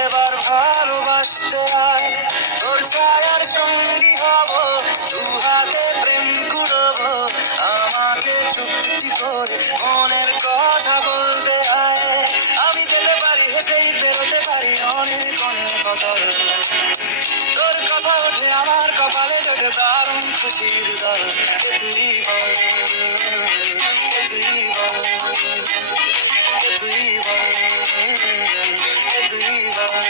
এবার ভালোবাসতে আয়, তোর ছায়ার সঙ্গী হব, দু হাতে প্রেম কুড়বো, আমাকে চুক্তি করে মনের কথা বলতে আয়। আমি যেতে পারি হেসেই বেরোতে পারি অনেক অনেক কথা, তোর কথা ওঠে আমার কপালে জোটে দারুণ খুশির দল। কে তুই বল, কে তুই বল, কে তুই বল, কে তুই বল।